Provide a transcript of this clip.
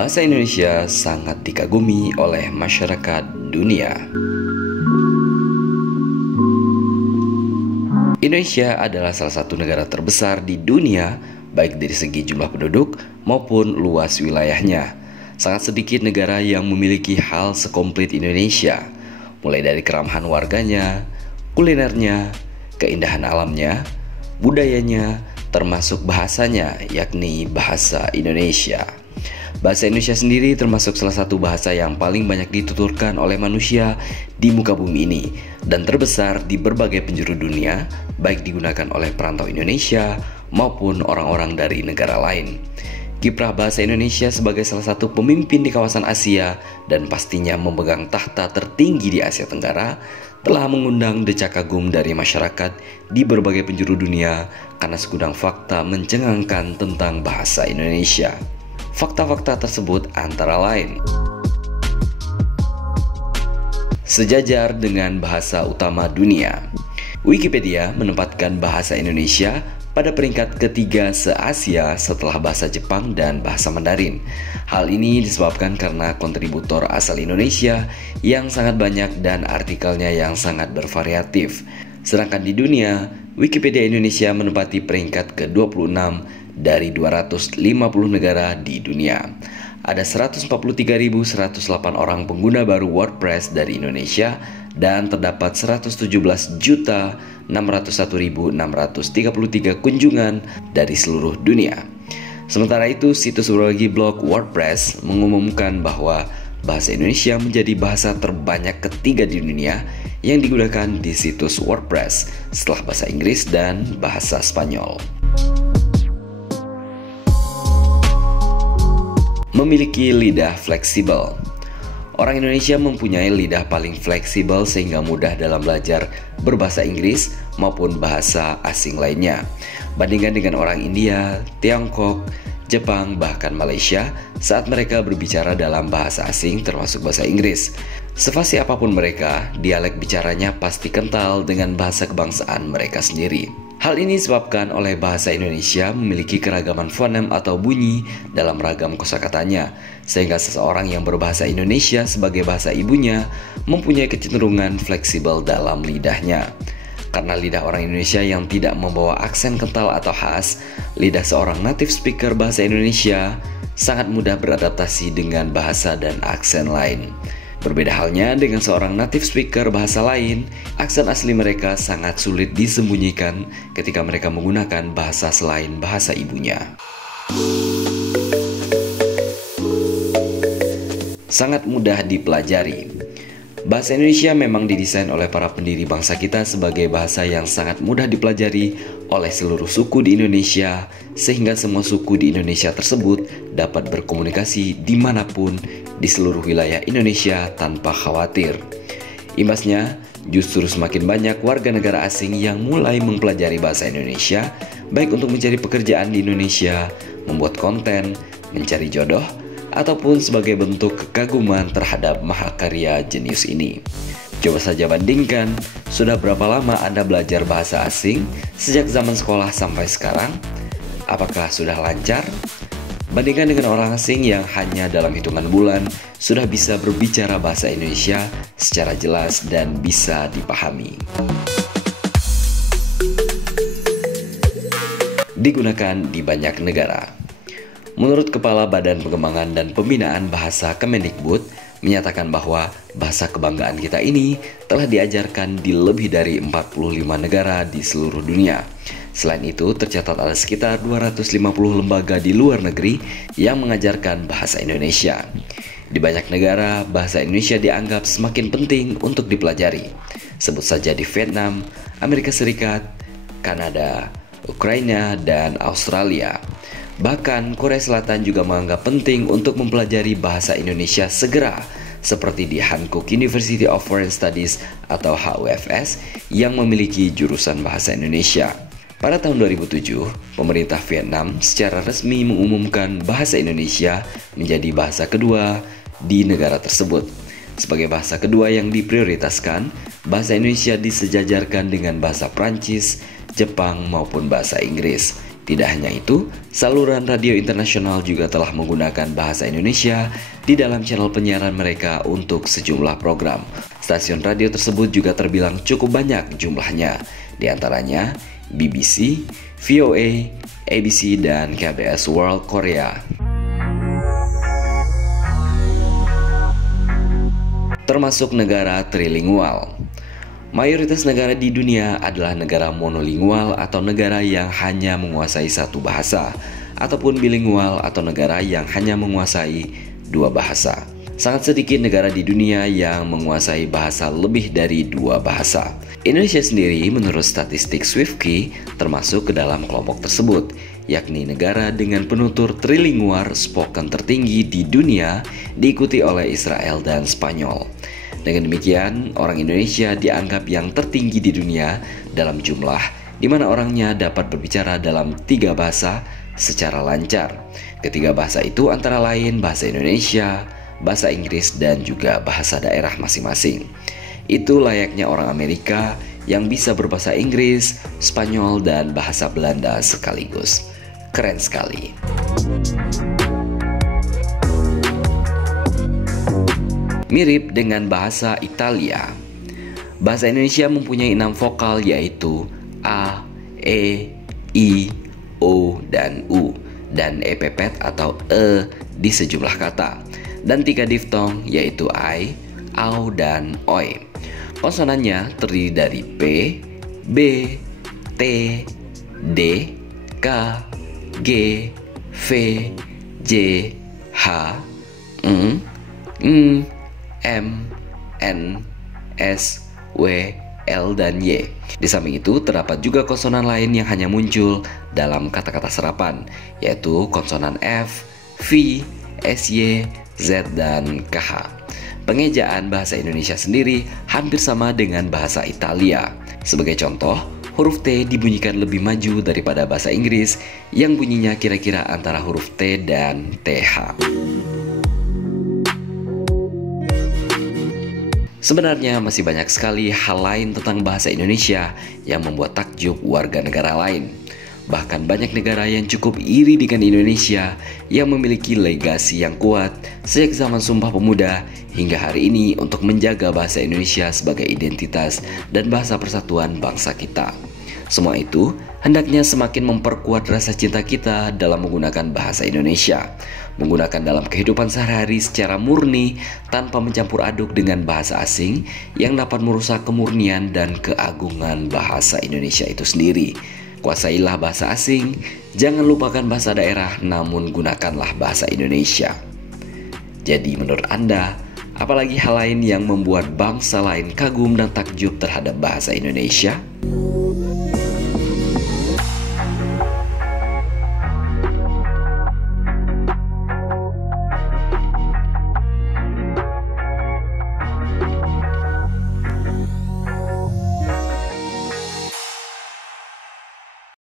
bahasa Indonesia sangat dikagumi oleh masyarakat dunia. Indonesia adalah salah satu negara terbesar di dunia, baik dari segi jumlah penduduk maupun luas wilayahnya. Sangat sedikit negara yang memiliki hal sekomplit Indonesia, mulai dari keramahan warganya, kulinernya, keindahan alamnya, budayanya, termasuk bahasanya, yakni bahasa Indonesia. Bahasa Indonesia sendiri termasuk salah satu bahasa yang paling banyak dituturkan oleh manusia di muka bumi ini dan terbesar di berbagai penjuru dunia, baik digunakan oleh perantau Indonesia maupun orang-orang dari negara lain. Kiprah bahasa Indonesia sebagai salah satu pemimpin di kawasan Asia dan pastinya memegang tahta tertinggi di Asia Tenggara telah mengundang decak kagum dari masyarakat di berbagai penjuru dunia karena segudang fakta mencengangkan tentang bahasa Indonesia. Fakta-fakta tersebut antara lain: sejajar dengan bahasa utama dunia. Wikipedia menempatkan bahasa Indonesia pada peringkat ketiga se-Asia setelah bahasa Jepang dan bahasa Mandarin. Hal ini disebabkan karena kontributor asal Indonesia yang sangat banyak dan artikelnya yang sangat bervariatif. Sedangkan di dunia, Wikipedia Indonesia menempati peringkat ke-26 dari 250 negara di dunia. Ada 143.108 orang pengguna baru WordPress dari Indonesia dan terdapat 117.601.633 kunjungan dari seluruh dunia. Sementara itu, situs berbagi blog WordPress mengumumkan bahwa bahasa Indonesia menjadi bahasa terbanyak ketiga di dunia yang digunakan di situs WordPress setelah bahasa Inggris dan bahasa Spanyol. Memiliki lidah fleksibel. Orang Indonesia mempunyai lidah paling fleksibel sehingga mudah dalam belajar berbahasa Inggris maupun bahasa asing lainnya. Bandingkan dengan orang India, Tiongkok, Jepang, bahkan Malaysia saat mereka berbicara dalam bahasa asing termasuk bahasa Inggris. Sefasih apapun mereka, dialek bicaranya pasti kental dengan bahasa kebangsaan mereka sendiri. Hal ini disebabkan oleh bahasa Indonesia memiliki keragaman fonem atau bunyi dalam ragam kosakatanya, sehingga seseorang yang berbahasa Indonesia sebagai bahasa ibunya mempunyai kecenderungan fleksibel dalam lidahnya. Karena lidah orang Indonesia yang tidak membawa aksen kental atau khas, lidah seorang native speaker bahasa Indonesia sangat mudah beradaptasi dengan bahasa dan aksen lain. Berbeda halnya dengan seorang native speaker bahasa lain, aksen asli mereka sangat sulit disembunyikan ketika mereka menggunakan bahasa selain bahasa ibunya. Sangat mudah dipelajari. Bahasa Indonesia memang didesain oleh para pendiri bangsa kita sebagai bahasa yang sangat mudah dipelajari oleh seluruh suku di Indonesia, sehingga semua suku di Indonesia tersebut dapat berkomunikasi dimanapun di seluruh wilayah Indonesia tanpa khawatir. Imbasnya, justru semakin banyak warga negara asing yang mulai mempelajari bahasa Indonesia, baik untuk mencari pekerjaan di Indonesia, membuat konten, mencari jodoh, ataupun sebagai bentuk kekaguman terhadap mahakarya jenius ini. Coba saja bandingkan, sudah berapa lama Anda belajar bahasa asing sejak zaman sekolah sampai sekarang? Apakah sudah lancar? Bandingkan dengan orang asing yang hanya dalam hitungan bulan sudah bisa berbicara bahasa Indonesia secara jelas dan bisa dipahami. Digunakan di banyak negara. Menurut Kepala Badan Pengembangan dan Pembinaan Bahasa Kemendikbud menyatakan bahwa bahasa kebanggaan kita ini telah diajarkan di lebih dari 45 negara di seluruh dunia. Selain itu, tercatat ada sekitar 250 lembaga di luar negeri yang mengajarkan bahasa Indonesia. Di banyak negara, bahasa Indonesia dianggap semakin penting untuk dipelajari. Sebut saja di Vietnam, Amerika Serikat, Kanada, Ukraina, dan Australia. Bahkan Korea Selatan juga menganggap penting untuk mempelajari bahasa Indonesia segera, seperti di Hankook University of Foreign Studies atau HUFS yang memiliki jurusan bahasa Indonesia. Pada tahun 2007, pemerintah Vietnam secara resmi mengumumkan bahasa Indonesia menjadi bahasa kedua di negara tersebut. Sebagai bahasa kedua yang diprioritaskan, bahasa Indonesia disejajarkan dengan bahasa Prancis, Jepang maupun bahasa Inggris. Tidak hanya itu, saluran radio internasional juga telah menggunakan bahasa Indonesia di dalam channel penyiaran mereka untuk sejumlah program. Stasiun radio tersebut juga terbilang cukup banyak jumlahnya, di antaranya BBC, VOA, ABC, dan KBS World Korea. Termasuk negara trilingual. Mayoritas negara di dunia adalah negara monolingual atau negara yang hanya menguasai satu bahasa, ataupun bilingual atau negara yang hanya menguasai dua bahasa. Sangat sedikit negara di dunia yang menguasai bahasa lebih dari dua bahasa. Indonesia sendiri menurut statistik Swiftkey termasuk ke dalam kelompok tersebut, yakni negara dengan penutur trilingual spoken tertinggi di dunia, diikuti oleh Israel dan Spanyol. Dengan demikian, orang Indonesia dianggap yang tertinggi di dunia dalam jumlah, di mana orangnya dapat berbicara dalam 3 bahasa secara lancar. Ketiga bahasa itu antara lain bahasa Indonesia, bahasa Inggris, dan juga bahasa daerah masing-masing. Itu layaknya orang Amerika yang bisa berbahasa Inggris, Spanyol, dan bahasa Belanda sekaligus. Keren sekali. Mirip dengan bahasa Italia. Bahasa Indonesia mempunyai 6 vokal yaitu A, E, I, O, dan U, dan E pepet atau E di sejumlah kata, dan 3 diftong yaitu I, AU, dan OI. Konsonannya terdiri dari P, B, T, D, K, G, V, J, H, M, N, S, W, L, dan Y. Di samping itu terdapat juga konsonan lain yang hanya muncul dalam kata-kata serapan, yaitu konsonan F, V, SY, Z, dan KH. Pengejaan bahasa Indonesia sendiri hampir sama dengan bahasa Italia. Sebagai contoh, huruf T dibunyikan lebih maju daripada bahasa Inggris yang bunyinya kira-kira antara huruf T dan TH. Sebenarnya masih banyak sekali hal lain tentang bahasa Indonesia yang membuat takjub warga negara lain. Bahkan banyak negara yang cukup iri dengan Indonesia yang memiliki legasi yang kuat sejak zaman Sumpah Pemuda hingga hari ini untuk menjaga bahasa Indonesia sebagai identitas dan bahasa persatuan bangsa kita. Semua itu hendaknya semakin memperkuat rasa cinta kita dalam menggunakan bahasa Indonesia, menggunakan dalam kehidupan sehari-hari secara murni tanpa mencampur aduk dengan bahasa asing yang dapat merusak kemurnian dan keagungan bahasa Indonesia itu sendiri. Kuasailah bahasa asing, jangan lupakan bahasa daerah, namun gunakanlah bahasa Indonesia. Jadi menurut Anda, apalagi hal lain yang membuat bangsa lain kagum dan takjub terhadap bahasa Indonesia?